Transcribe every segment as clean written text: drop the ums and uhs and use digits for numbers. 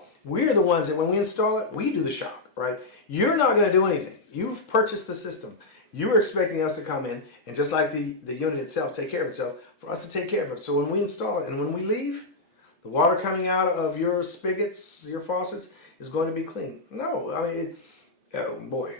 install, we're the ones that when we install it, we do the shock, right? You're not going to do anything. You've purchased the system. You are expecting us to come in and just like the unit itself take care of itself, for us to take care of it. So when we install it and when we leave, the water coming out of your spigots, your faucets, is going to be clean. No, I mean, boy,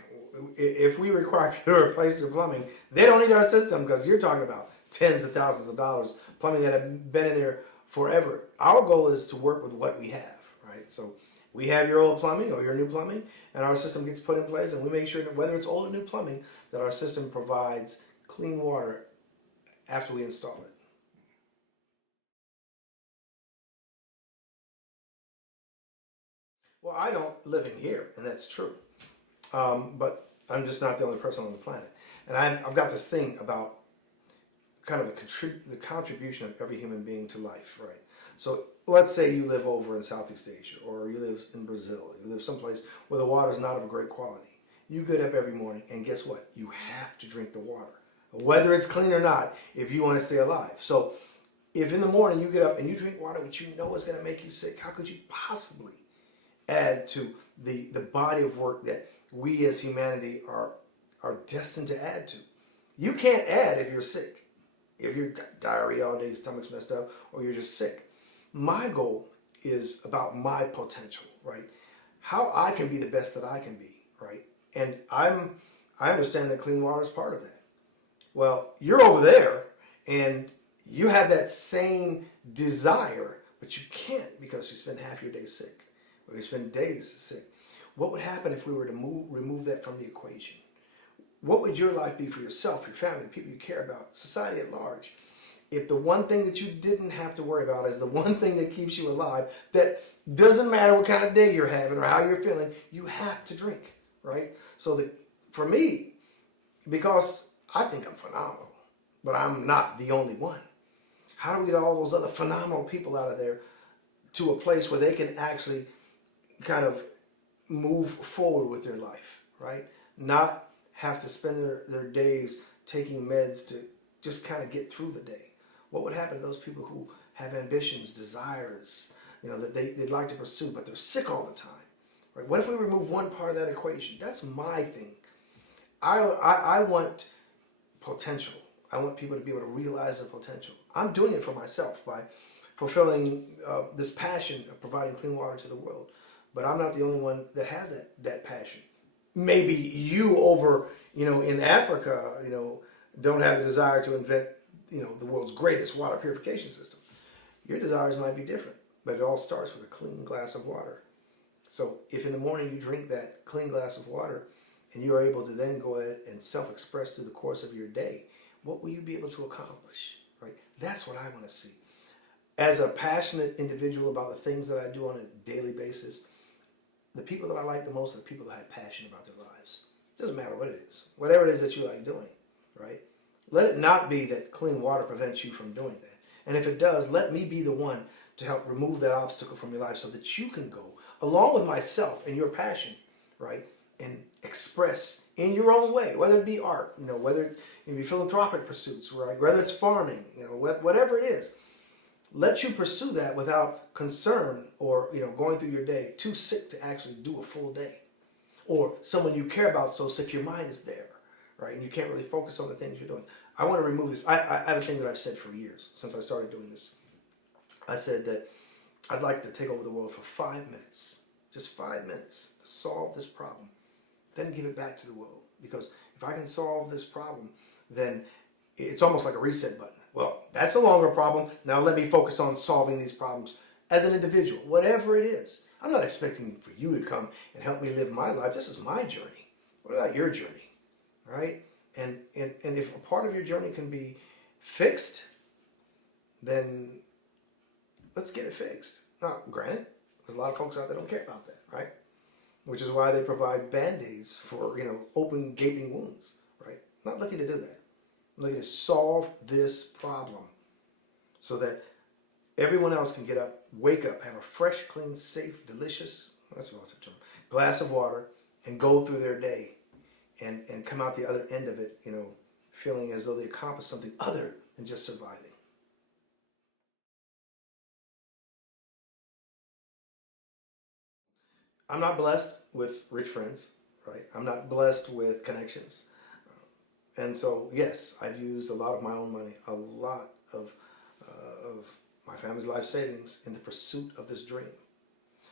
if we require people to replace their plumbing, they don't need our system because you're talking about tens of thousands of dollars plumbing that have been in there forever. Our goal is to work with what we have, right? So we have your old plumbing or your new plumbing, and our system gets put in place, and we make sure that whether it's old or new plumbing, that our system provides clean water after we install it. Well, I don't live in here, and that's true. But I'm just not the only person on the planet. And I've got this thing about kind of the contribution of every human being to life, right? So let's say you live over in Southeast Asia, or you live in Brazil, you live someplace where the water is not of great quality. You get up every morning, and guess what? You have to drink the water, whether it's clean or not, if you want to stay alive. So if in the morning you get up and you drink water which you know is going to make you sick, how could you possibly add to the body of work that we as humanity are destined to add to? You can't add if you're sick. If you've got diarrhea all day, stomach's messed up, or you're just sick. My goal is about my potential, right? How I can be the best that I can be, right? And I understand that clean water is part of that. Well, you're over there and you have that same desire, but you can't because you spend half your day sick, or you spend days sick. What would happen if we were to remove that from the equation? What would your life be for yourself, your family, the people you care about, society at large, if the one thing that you didn't have to worry about is the one thing that keeps you alive, that doesn't matter what kind of day you're having or how you're feeling, you have to drink, right? So that for me, because I think I'm phenomenal, but I'm not the only one. How do we get all those other phenomenal people out of there to a place where they can actually kind of move forward with their life, right? Not have to spend their days taking meds to just kind of get through the day. What would happen to those people who have ambitions, desires, that they'd like to pursue, but they're sick all the time, right? What if we remove one part of that equation? That's my thing. I want potential. I want people to be able to realize the potential. I'm doing it for myself by fulfilling this passion of providing clean water to the world. But I'm not the only one that has that passion. Maybe you over, in Africa, don't have the desire to invent, the world's greatest water purification system. Your desires might be different, but it all starts with a clean glass of water. So if in the morning you drink that clean glass of water and you are able to then go ahead and self-express through the course of your day, what will you be able to accomplish, right? That's what I want to see. As a passionate individual about the things that I do on a daily basis, the people that I like the most are the people that have passion about their lives. It doesn't matter what it is. Whatever it is that you like doing, right? Let it not be that clean water prevents you from doing that. And if it does, let me be the one to help remove that obstacle from your life so that you can go, along with myself and your passion, right? And express in your own way, whether it be art, whether it be philanthropic pursuits, right? Whether it's farming, whatever it is. Let you pursue that without concern or going through your day too sick to actually do a full day, or someone you care about so sick your mind is there, right? And you can't really focus on the things you're doing. I want to remove this. I have a thing that I've said for years since I started doing this. I said that I'd like to take over the world for 5 minutes, just 5 minutes, to solve this problem, then give it back to the world. Because if I can solve this problem, then it's almost like a reset button. Well, that's a longer problem. Now let me focus on solving these problems as an individual, whatever it is. I'm not expecting for you to come and help me live my life. This is my journey. What about your journey, right? And if a part of your journey can be fixed, then let's get it fixed. Now, granted, there's a lot of folks out there that don't care about that, right? Which is why they provide Band-Aids for, open, gaping wounds, right? I'm not looking to do that. I'm looking to solve this problem so that everyone else can get up, wake up, have a fresh, clean, safe, delicious, that's a relative term, glass of water, and go through their day and come out the other end of it, feeling as though they accomplished something other than just surviving. I'm not blessed with rich friends, right? I'm not blessed with connections. And so, yes, I've used a lot of my own money, a lot of my family's life savings in the pursuit of this dream.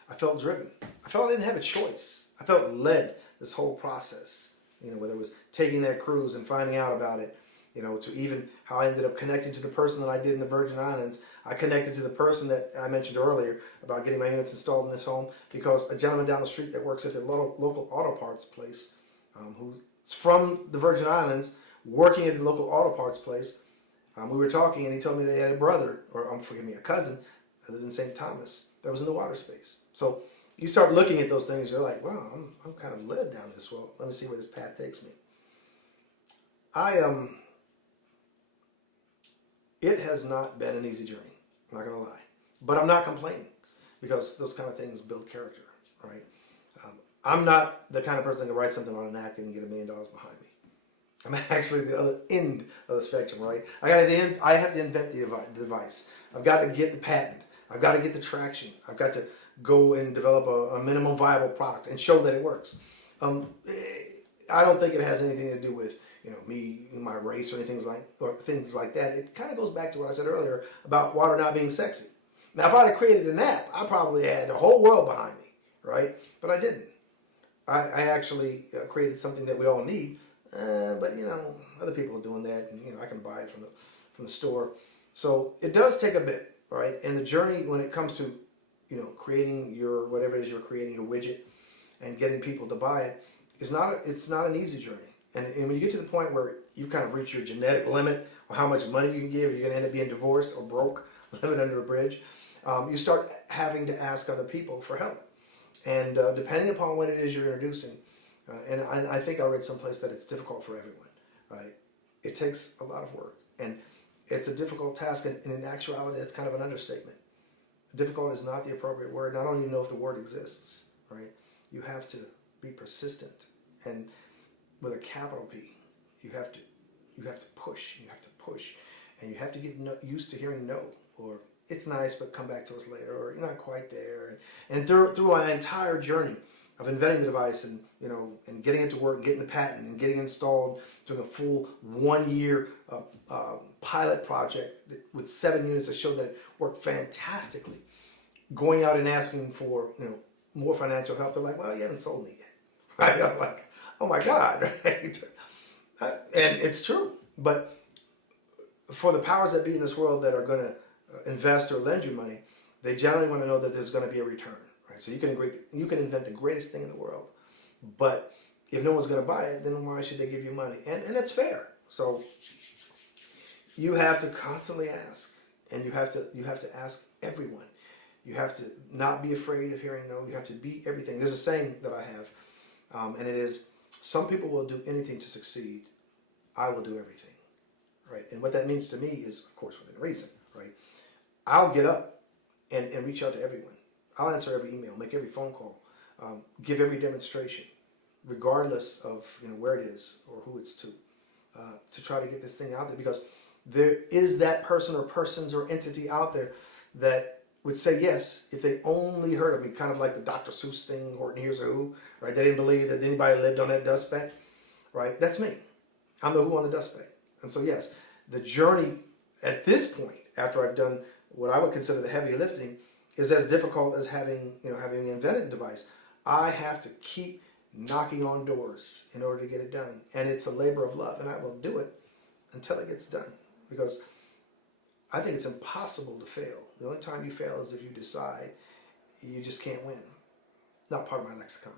I felt driven. I felt I didn't have a choice. I felt led this whole process, whether it was taking that cruise and finding out about it, to even how I ended up connecting to the person that I did in the Virgin Islands. I connected to the person that I mentioned earlier about getting my units installed in this home because a gentleman down the street that works at the local auto parts place, who's from the Virgin Islands, working at the local auto parts place, we were talking and he told me they had a brother, or forgive me, a cousin that lived in St. Thomas that was in the water space. So you start looking at those things, you're like, wow, I'm kind of led down this. Well, let me see where this path takes me. It has not been an easy journey, I'm not going to lie. But I'm not complaining because those kind of things build character, right? I'm not the kind of person that can write something on a napkin and get $1 million behind me. I'm actually the other end of the spectrum, right? I have to invent the device. I've got to get the patent. I've got to get the traction. I've got to go and develop a minimum viable product and show that it works. I don't think it has anything to do with me, my race, or things like that. It kind of goes back to what I said earlier about water not being sexy. Now, if I'd have created an app, I probably had the whole world behind me, right? But I didn't. I actually created something that we all need, but other people are doing that, and I can buy it from the store. So it does take a bit, right? And the journey when it comes to creating your whatever it is you're creating, your widget, and getting people to buy it it's not an easy journey. And when you get to the point where you've kind of reached your genetic limit or how much money you can give, you're going to end up being divorced or broke, living under a bridge. You start having to ask other people for help. And depending upon what it is you're introducing, and I think I read someplace that it's difficult for everyone, right? It takes a lot of work. And it's a difficult task, and in actuality, it's kind of an understatement. Difficult is not the appropriate word, and I don't even know if the word exists, right? You have to be persistent, and with a capital P, you have to push, and you have to get used to hearing no, or it's nice, but come back to us later, or you're not quite there. And through my entire journey of inventing the device and and getting into work, getting the patent, and getting installed, doing a full 1 year pilot project with 7 units that showed that it worked fantastically. Going out and asking for more financial help, they're like, well, you haven't sold me yet, right? I'm like, oh my God, right? And it's true, but for the powers that be in this world that are going to invest or lend you money, they generally want to know that there's going to be a return, right? So you can invent the greatest thing in the world, but if no one's going to buy it, then why should they give you money? And that's fair. So you have to constantly ask, and you have to ask everyone. You have to not be afraid of hearing no. You have to be everything. There's a saying that I have, and it is, some people will do anything to succeed. I will do everything, right? And what that means to me is, of course, within reason, right? I'll get up and reach out to everyone. I'll answer every email, make every phone call, give every demonstration, regardless of where it is or who it's to try to get this thing out there, because there is that person or persons or entity out there that would say yes if they only heard of me, kind of like the Dr. Seuss thing, Horton Hears a Who, right? They didn't believe that anybody lived on that dust speck, right? That's me. I'm the who on the dust speck. And so yes, the journey at this point, after I've done what I would consider the heavy lifting, is as difficult as having invented the device. I have to keep knocking on doors in order to get it done. And it's a labor of love, and I will do it until it gets done, because I think it's impossible to fail. The only time you fail is if you decide you just can't win. Not part of my lexicon.